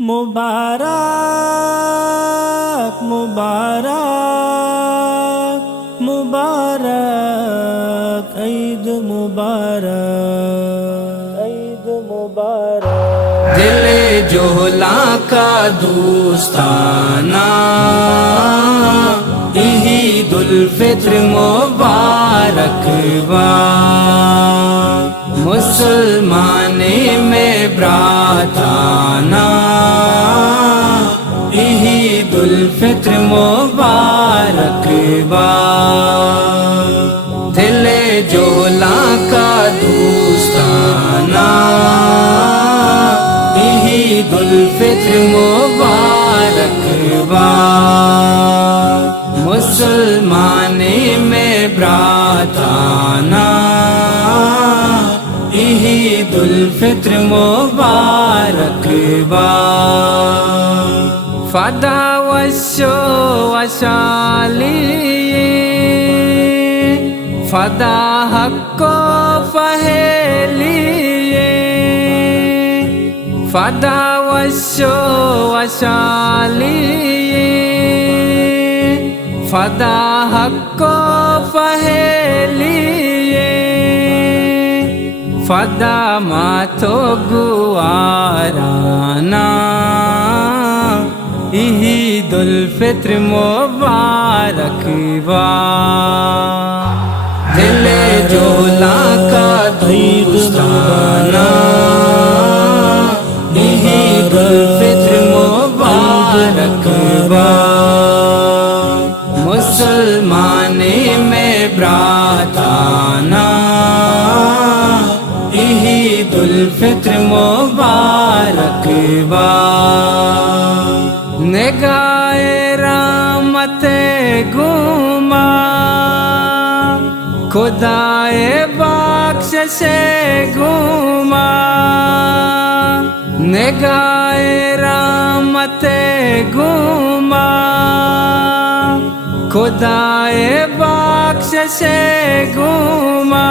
مبارک مبارک مبارک عید مبارک عید مبارک دل جولا کا دوستانہ عید الفطر مبارک مسلمان میں براتانہ عید الفطر مبارک دل جولا کا دوستانہ عید الفطر مبارک مسلمان میں براتانہ عید الفطر مبارک فدا وشو وشالی فدا حق و فہیلی فدا وشو وشالی فدا حق و فہیلی فدا ماتو گوارانا عید الفطر مبارک دل جولا کا دوستانہ عید الفطر مبارک مسلمان میں براتانہ عید الفطر مبارک نگاہ رحمت گما خدائے بخشش گما نگاہ رحمت گما خدائے بخشش گما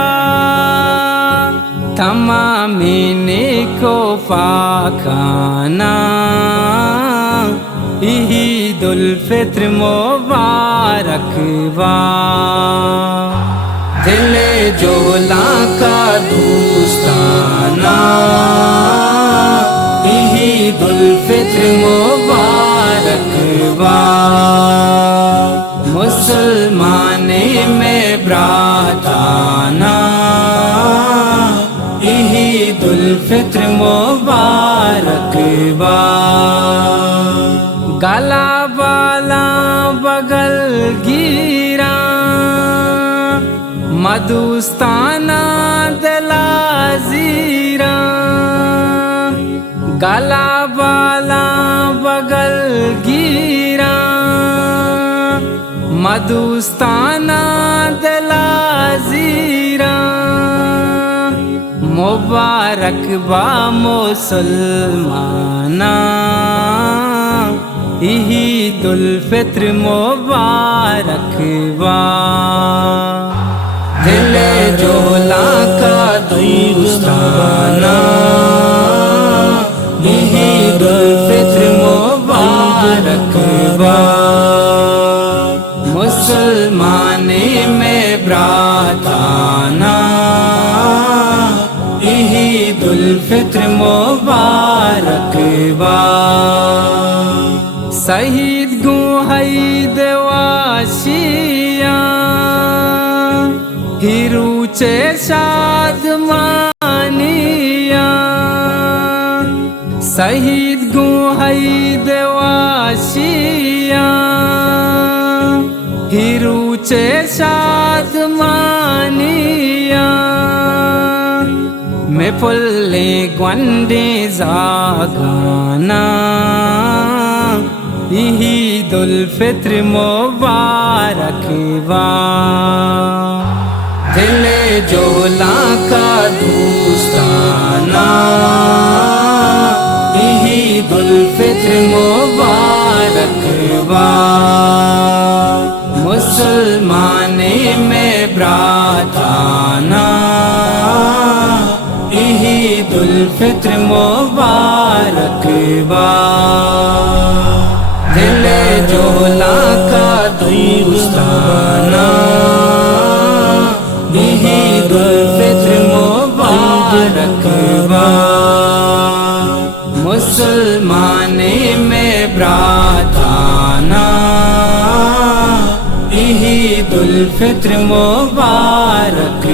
تمامین کو پاکانا عید الفطر مبارک دل جولا کا دوستانہ عید الفطر مبارک مسلمان میں براتانہ عید الفطر مبارک گلا بالا بغل گیرا مدوستانہ دلا زیرا گلا بالا بغل گیرا مدوستانہ دلا زیرا مبارک با مسلمانہ عید الفطر مبارک دل جولا کا دوستانہ عید الفطر مبارک مسلمان میں براتانہ عید الفطر مبارک شہید گوہید واشیا ہیروچے شادمانیا شہید گوہید واشیا ہیروچے شادمانیا میں پلے گوندے زاگانا عید الفطر مبارک دل جولا کا دوستانہ عید الفطر مبارک مسلمان میں براتانہ عید الفطر مبارک دل جولا کا دوستانہ عید الفطر مبارک مسلمانے میں براتانہ عید الفطر مبارک